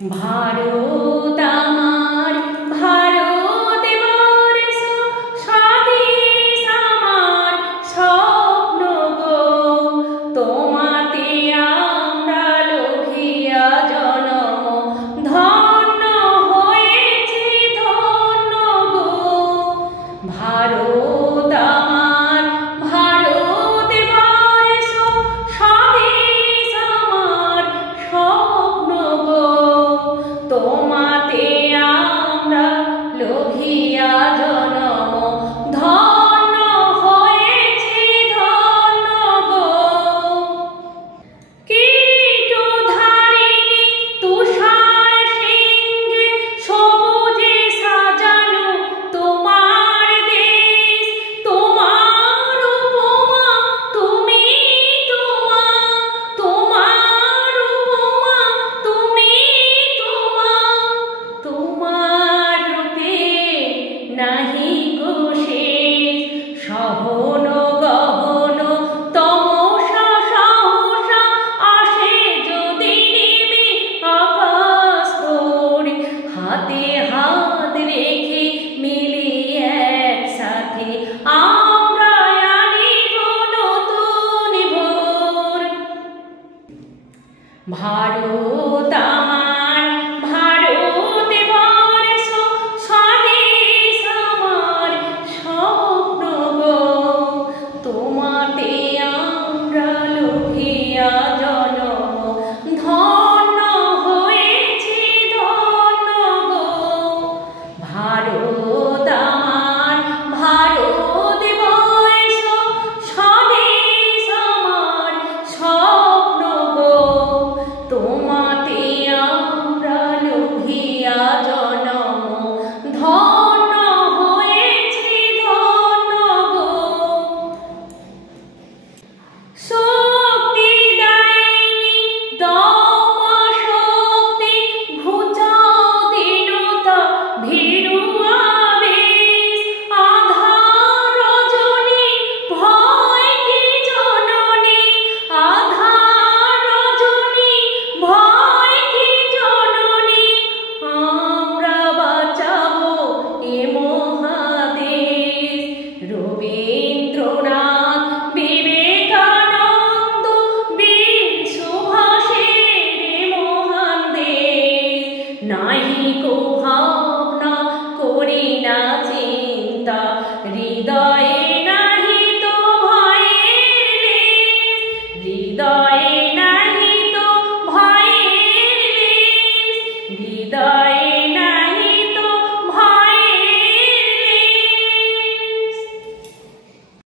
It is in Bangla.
ভারত আমার ভারত বর্ষ স্বাদেশ আমার স্বপ্ন গো, তোমাতে আমরা লোভিয়া জনম ধন্য হয়েছি ধন্য গো। ভারত আমার ভারত বর্ষ স্বাদেশ আমার স্বপ্ন গো, তোমাতে আমরা লোভিয়া জনম ধন্য হয়েছি ধন্য গো। কীটধারিণী তুষার সিংহে সবুজে সাজানো তোমার দেশ, তোমার উপমা তুমি তোমা, তোমার উপমা তুমি তোমা, তোমার রূপে নাহি গো শেষ। সহন গহন তমসা সহসা আসে যদি নেমে আকাশ তোড়ে, হাতে হাত রেখে মিলি একসাথে আমরা আনিব নতুন ভোর। ভারত আমার